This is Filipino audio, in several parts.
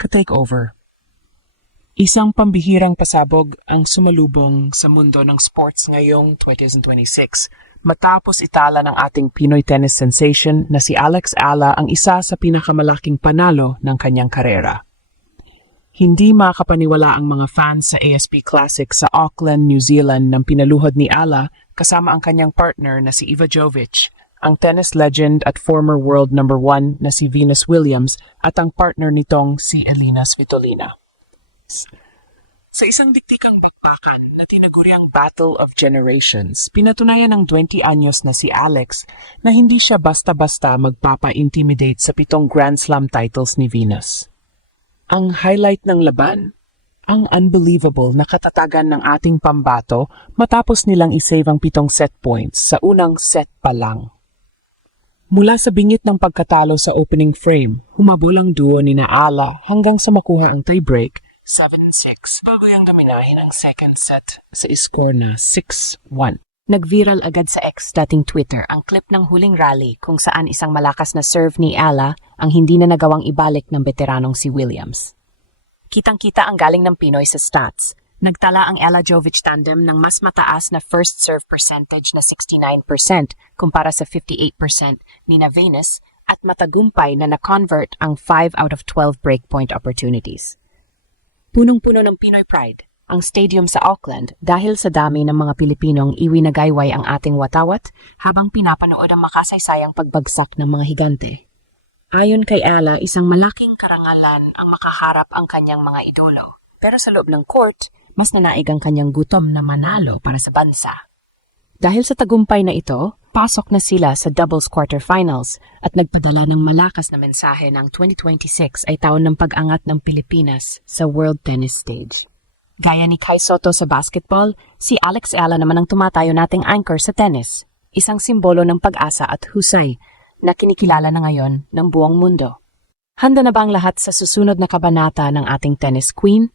ka-take over. Isang pambihirang pasabog ang sumalubong sa mundo ng sports ngayong 2026 matapos itala ng ating Pinoy tennis sensation na si Alex Ala ang isa sa pinakamalaking panalo ng kanyang karera. Hindi makapaniwala ang mga fans sa ASP Classic sa Auckland, New Zealand nang pinaluhod ni Ala kasama ang kanyang partner na si Ivanovic, ang tennis legend at former world number 1 na si Venus Williams at ang partner nitong si Elina Svitolina. Sa isang diktikang bakbakan na tinaguriang Battle of Generations, pinatunayan ng 20 anyos na si Alex na hindi siya basta-basta magpapa-intimidate sa 7 Grand Slam titles ni Venus. Ang highlight ng laban, ang unbelievable na katatagan ng ating pambato matapos nilang isave ang 7 set points sa unang set pa lang. Mula sa bingit ng pagkatalo sa opening frame, humabol ang duo ni Ala hanggang sa makuha ang tiebreak 7-6 bago yung dominahin ang second set sa score na 6-1. Nag-viral agad sa X dating Twitter ang clip ng huling rally kung saan isang malakas na serve ni Ala ang hindi na nagawang ibalik ng veteranong si Williams. Kitang-kita ang galing ng Pinoy sa stats. Nagtala ang Ala-Jovic tandem ng mas mataas na first serve percentage na 69% kumpara sa 58% ni Venus at matagumpay na na-convert ang 5 out of 12 breakpoint opportunities. Punong-puno ng Pinoy pride ang stadium sa Auckland dahil sa dami ng mga Pilipinong iwinagayway ang ating watawat habang pinapanood ang makasaysayang pagbagsak ng mga higante. Ayon kay Ala, isang malaking karangalan ang makaharap ang kanyang mga idolo. Pero sa loob ng court, mas nanaig ang kanyang gutom na manalo para sa bansa. Dahil sa tagumpay na ito, pasok na sila sa doubles quarterfinals at nagpadala ng malakas na mensahe ng 2026 ay taon ng pag-angat ng Pilipinas sa world tennis stage. Gaya ni Kai Sotto sa basketball, si Alex Ala naman ang tumatayo nating anchor sa tennis, isang simbolo ng pag-asa at husay na kinikilala na ngayon ng buong mundo. Handa na ba ang lahat sa susunod na kabanata ng ating tennis queen?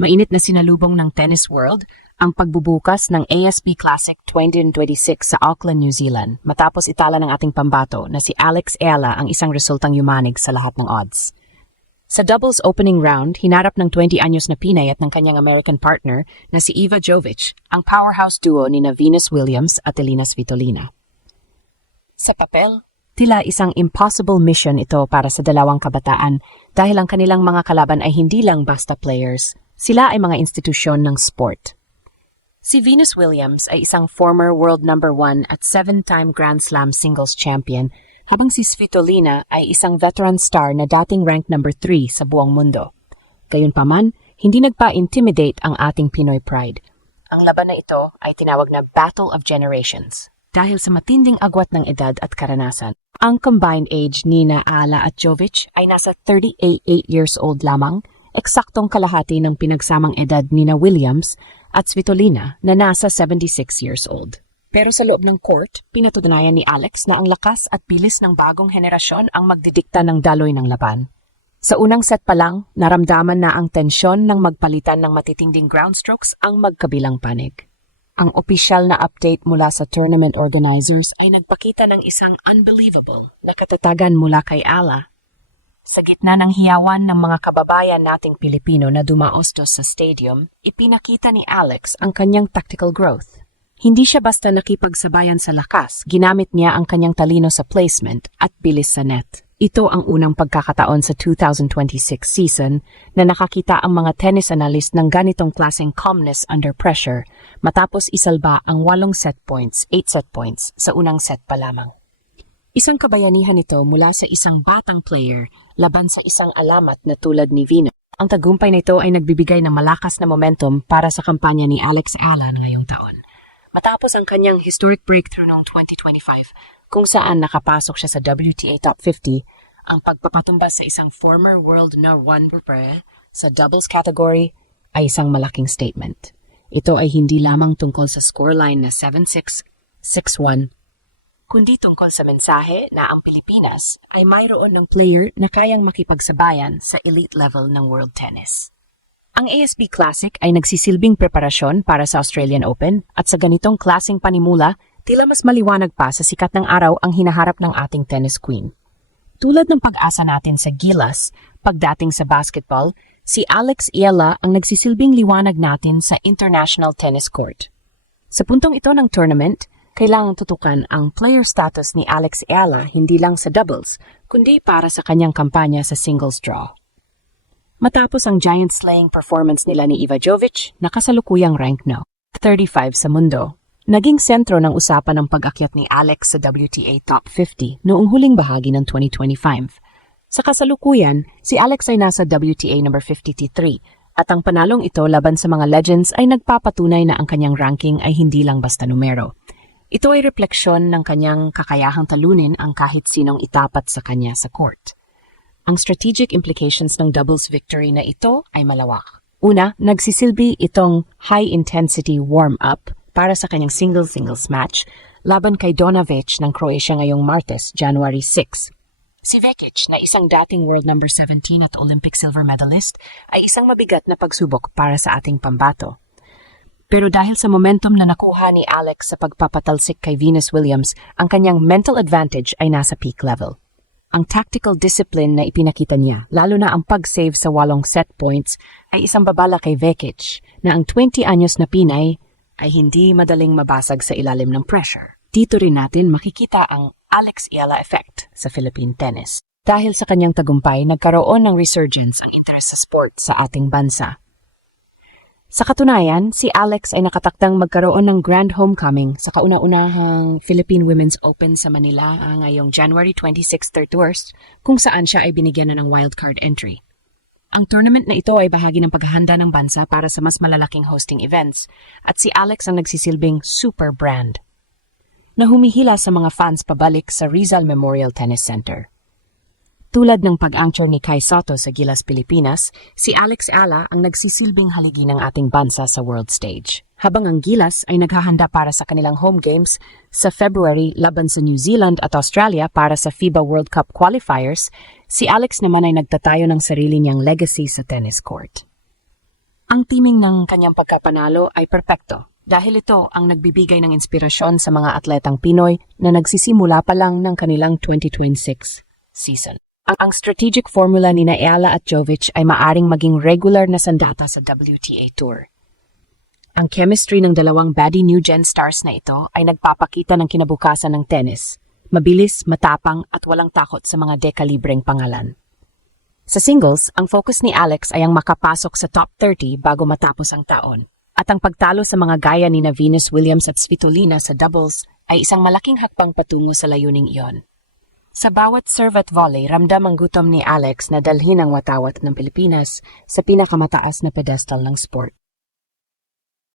Mainit na sinalubong ng tennis world ang pagbubukas ng ASP Classic 2026 sa Auckland, New Zealand matapos itala ng ating pambato na si Alex Ala ang isang resultang yumanig sa lahat ng odds. Sa doubles opening round, hinarap ng 20 anyos na Pinay at ng kanyang American partner na si Ivanovic, ang powerhouse duo ni Venus Williams at Elina Svitolina. Sa papel, tila isang impossible mission ito para sa dalawang kabataan dahil ang kanilang mga kalaban ay hindi lang basta players, sila ay mga institusyon ng sport. Si Venus Williams ay isang former world number 1 at 7-time Grand Slam singles champion habang si Svitolina ay isang veteran star na dating ranked number 3 sa buong mundo. Gayunpaman, hindi nagpa-intimidate ang ating Pinoy pride. Ang laban na ito ay tinawag na Battle of Generations dahil sa matinding agwat ng edad at karanasan. Ang combined age ni Ala at Jovic ay nasa 38 years old lamang, eksaktong kalahati ng pinagsamang edad ni Williams at Svitolina na nasa 76 years old. Pero sa loob ng court, pinatutunayan ni Alex na ang lakas at bilis ng bagong henerasyon ang magdidikta ng daloy ng laban. Sa unang set pa lang, naramdaman na ang tensyon ng magpalitan ng matitinding ground strokes ang magkabilang panig. Ang opisyal na update mula sa tournament organizers ay nagpakita ng isang unbelievable na katatagan mula kay Ala. Sa gitna ng hiyawan ng mga kababayan nating Pilipino na dumaostos sa stadium, ipinakita ni Alex ang kanyang tactical growth. Hindi siya basta nakipagsabayan sa lakas, ginamit niya ang kanyang talino sa placement at bilis sa net. Ito ang unang pagkakataon sa 2026 season na nakakita ang mga tennis analyst ng ganitong klaseng calmness under pressure matapos isalba ang 8 set points sa unang set pa lamang. Isang kabayanihan ito mula sa isang batang player laban sa isang alamat na tulad ni Venus. Ang tagumpay na ito ay nagbibigay ng malakas na momentum para sa kampanya ni Alex Ala ngayong taon. Matapos ang kanyang historic breakthrough noong 2025, kung saan nakapasok siya sa WTA Top 50, ang pagpapatumbas sa isang former world number 1 sa doubles category ay isang malaking statement. Ito ay hindi lamang tungkol sa scoreline na 7-6, 6-1, kundi tungkol sa mensahe na ang Pilipinas ay mayroon ng player na kayang makipagsabayan sa elite level ng world tennis. Ang ASB Classic ay nagsisilbing preparasyon para sa Australian Open at sa ganitong klaseng panimula, tila mas maliwanag pa sa sikat ng araw ang hinaharap ng ating tennis queen. Tulad ng pag-asa natin sa Gilas, pagdating sa basketball, si Alex Iala ang nagsisilbing liwanag natin sa international tennis court. Sa puntong ito ng tournament, kailangang tutukan ang player status ni Alex Iala hindi lang sa doubles, kundi para sa kanyang kampanya sa singles draw. Matapos ang giant-slaying performance nila ni Ivanovic, nakasalukuyang rank no. 35 sa mundo. Naging sentro ng usapan ng pag-akyat ni Alex sa WTA Top 50 noong huling bahagi ng 2025. Sa kasalukuyan, si Alex ay nasa WTA number 53 at ang panalong ito laban sa mga legends ay nagpapatunay na ang kanyang ranking ay hindi lang basta numero. Ito ay refleksyon ng kanyang kakayahang talunin ang kahit sinong itapat sa kanya sa court. Ang strategic implications ng doubles victory na ito ay malawak. Una, nagsisilbi itong high-intensity warm-up para sa kanyang single-singles match laban kay Donavic ng Croatia ngayong Martes, January 6. Si Vekic, na isang dating world number 17 at Olympic silver medalist, ay isang mabigat na pagsubok para sa ating pambato. Pero dahil sa momentum na nakuha ni Alex sa pagpapatalsik kay Venus Williams, ang kanyang mental advantage ay nasa peak level. Ang tactical discipline na ipinakita niya, lalo na ang pag-save sa 8 set points, ay isang babala kay Vekic na ang 20 anyos na Pinay ay hindi madaling mabasag sa ilalim ng pressure. Dito rin natin makikita ang Alex Iala effect sa Philippine tennis. Dahil sa kanyang tagumpay, nagkaroon ng resurgence ang interes sa sport sa ating bansa. Sa katunayan, si Alex ay nakatakdang magkaroon ng grand homecoming sa kauna-unahang Philippine Women's Open sa Manila ngayong January 26-31 kung saan siya ay binigyan na ng wildcard entry. Ang tournament na ito ay bahagi ng paghahanda ng bansa para sa mas malalaking hosting events at si Alex ang nagsisilbing super brand na humihila sa mga fans pabalik sa Rizal Memorial Tennis Center. Tulad ng pag-anchor ni Kai Soto sa Gilas, Pilipinas, si Alex Iala ang nagsisilbing haligi ng ating bansa sa world stage. Habang ang Gilas ay naghahanda para sa kanilang home games sa February laban sa New Zealand at Australia para sa FIBA World Cup qualifiers, si Alex naman ay nagtatayo ng sarili niyang legacy sa tennis court. Ang timing ng kanyang pagkapanalo ay perpekto dahil ito ang nagbibigay ng inspirasyon sa mga atletang Pinoy na nagsisimula pa lang ng kanilang 2026 season. Ang strategic formula ni Iala at Jovic ay maaring maging regular na sandata sa WTA Tour. Ang chemistry ng dalawang baddie new gen stars na ito ay nagpapakita ng kinabukasan ng tennis. Mabilis, matapang at walang takot sa mga dekalibreng pangalan. Sa singles, ang focus ni Alex ay ang makapasok sa top 30 bago matapos ang taon. At ang pagtalo sa mga gaya ni Venus Williams at Svitolina sa doubles ay isang malaking hakbang patungo sa layuning iyon. Sa bawat serve at volley, ramdam ang gutom ni Alex na dalhin ang watawat ng Pilipinas sa pinakamataas na pedestal ng sport.